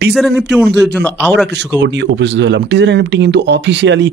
Teaser NFT বন্ধুদের জন্য আবার একটা সুখবর নিয়ে উপস্থিত হলাম। টিজার এনএফটি কিন্তু অফিসিয়ালি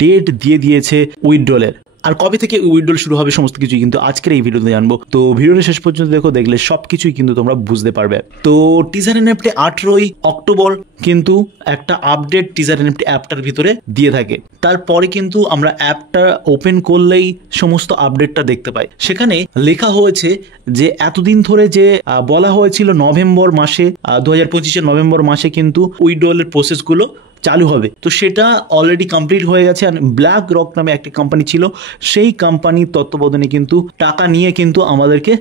ডেট দিয়ে দিয়েছে উইথড্রলের। আর কবে থেকে উইথড্রল শুরু হবে সমস্ত কিছুই কিন্তু আজকের এই ভিডিওতে জানবো। তো ভিডিওটা শেষ পর্যন্ত দেখলে সবকিছুই কিন্তু তোমরা বুঝতে পারবে। তো টিজার এনএফটি 18ই অক্টোবর কিন্তু একটা আপডেট টিজার এনএফটি অ্যাপটার ভিতরে দিয়ে থাকে। তারপরে কিন্তু আমরা অ্যাপটা ওপেন করলেই সমস্ত আপডেটটা দেখতে পাই। সেখানে লেখা হয়েছে যে এতদিন ধরে যে বলা হয়েছিল নভেম্বর মাসে 2025-এর নভেম্বর মাসে কিন্তু উইথড্রলের প্রসেসগুলো চালু হবে, তো সেটা অলরেডি কমপ্লিট হয়ে গেছে। আর ব্ল্যাক রক নামে একটি কোম্পানি ছিল, সেই কোম্পানির তত্ত্বাবধানে কিন্তু টাকা নিয়ে কিন্তু আমাদেরকে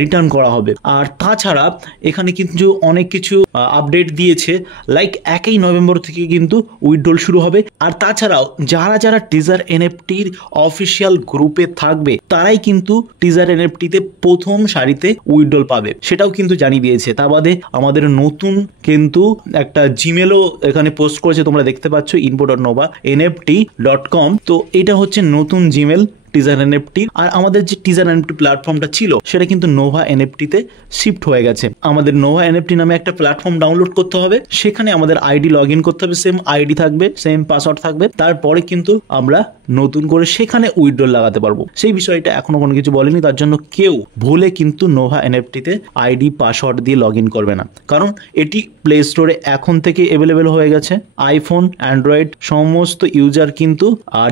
রিটার্ন করা হবে। আর তাছাড়া এখানে কিন্তু অনেক কিছু আপডেট দিয়েছে, লাইক 1ই নভেম্বর থেকে কিন্তু উইথড্রল শুরু হবে। আর তাছাড়াও যারা যারা টিজার এনএফটির অফিসিয়াল গ্রুপে থাকবে তারাই কিন্তু টিজার এনএফটিতে প্রথম সারিতে উইথড্রল পাবে, সেটাও কিন্তু জানিয়ে দিয়েছে। তা বাদে আমাদের নতুন কিন্তু একটা জিমেলও এখানে পোস্ট করেছে, তোমরা দেখতে পাচ্ছ info.nova.nft.com। তো এটা হচ্ছে নতুন জিমেল টিজার এনএফটি। আর আমাদের যে টিজার এনএফটি প্ল্যাটফর্মটা ছিল সেটা কিন্তু নোভা এনএফটিতে শিফট হয়ে গেছে। আমাদের নোভা এনএফটি নামে একটা প্ল্যাটফর্ম ডাউনলোড করতে হবে, সেখানে আমাদের আইডি লগ ইন করতে হবে, সেম আইডি থাকবে, সেম পাসওয়ার্ড থাকবে। তারপরে কিন্তু আমরা নতুন করে সেখানে উইথড্রল লাগাতে পারবো। সেই বিষয়টা এখনো কোনো কিছু বলেনি, তার জন্য কেউ ভুলে কিন্তু নোভা এনএফটিতে আইডি পাসওয়ার্ড দিয়ে লগ ইন করবে না, কারণ এটি প্লে স্টোরে এখন থেকে অ্যাভেলেবেল হয়ে গেছে। আইফোন, অ্যান্ড্রয়েড সমস্ত ইউজার কিন্তু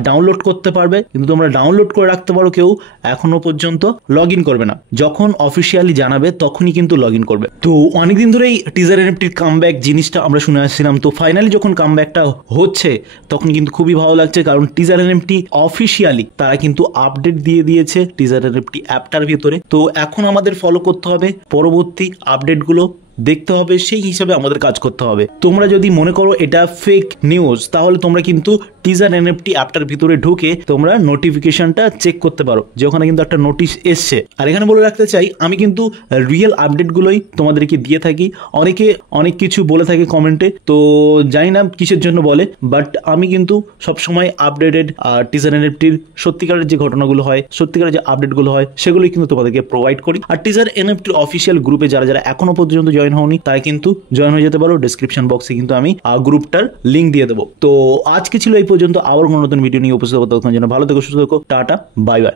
ডাউনলোড করতে পারবে, কিন্তু তোমরা ডাউনলোড করে রাখতে পারো, কেউ এখনো পর্যন্ত লগ ইন করবে না। যখন অফিসিয়ালি জানাবে তখনই কিন্তু লগ ইন করবে। তো অনেকদিন ধরেই টিজার এনএফটির কামব্যাক জিনিসটা আমরা শুনে আসছিলাম, তো ফাইনালি যখন কামব্যাকটা হচ্ছে তখন কিন্তু খুবই ভালো লাগছে, কারণ টিজার এনএফটি অফিসিয়ালি তারা কিন্তু আপডেট দিয়ে দিয়েছে টিজার এনএফটি অ্যাপটার ভিতরে। তো এখন আমাদের ফলো করতে হবে, পরবর্তী আপডেটগুলো দেখতে হবে, সেই হিসাবে আমাদের কাজ করতে হবে। তোমরা যদি মনে করো এটা ফেক নিউজ, তাহলে তোমরা কিন্তু টিজার এনএফটি অ্যাপটার ভিতরে ঢুকে তোমরা নোটিফিকেশনটা চেক করতে পারো যে ওখানে কিন্তু একটা নোটিশ এসছে। আর এখানে বলে রাখতে চাই, আমি কিন্তু রিয়েল আপডেটগুলোই তোমাদেরকে দিয়ে থাকি। অনেকে অনেক কিছু বলে থাকে কমেন্টে, তো জানি না কিসের জন্য বলে, বাট আমি কিন্তু সবসময় আপডেটেড টিজার এনএফটির সত্যিকারের যে ঘটনাগুলো হয়, সত্যিকারের যে আপডেটগুলো হয়, সেগুলোই কিন্তু তোমাদেরকে প্রোভাইড করি। আর টিজার এনএফটির অফিসিয়াল গ্রুপে যারা যারা এখনো পর্যন্ত জয়েন হওনি তারা কিন্তু জয়েন হয়ে যেতে পারো। ডেসক্রিপশন বক্সে কিন্তু আমি গ্রুপটার লিঙ্ক দিয়ে দেবো। তো আজকে ছিল এই পর্যন্ত, আবার কোনো নতুন ভিডিও নিয়ে উপস্থিত হবো। তখন যেন ভালো থেকো, সুস্থ থেকো, টাটা, বাই বাই।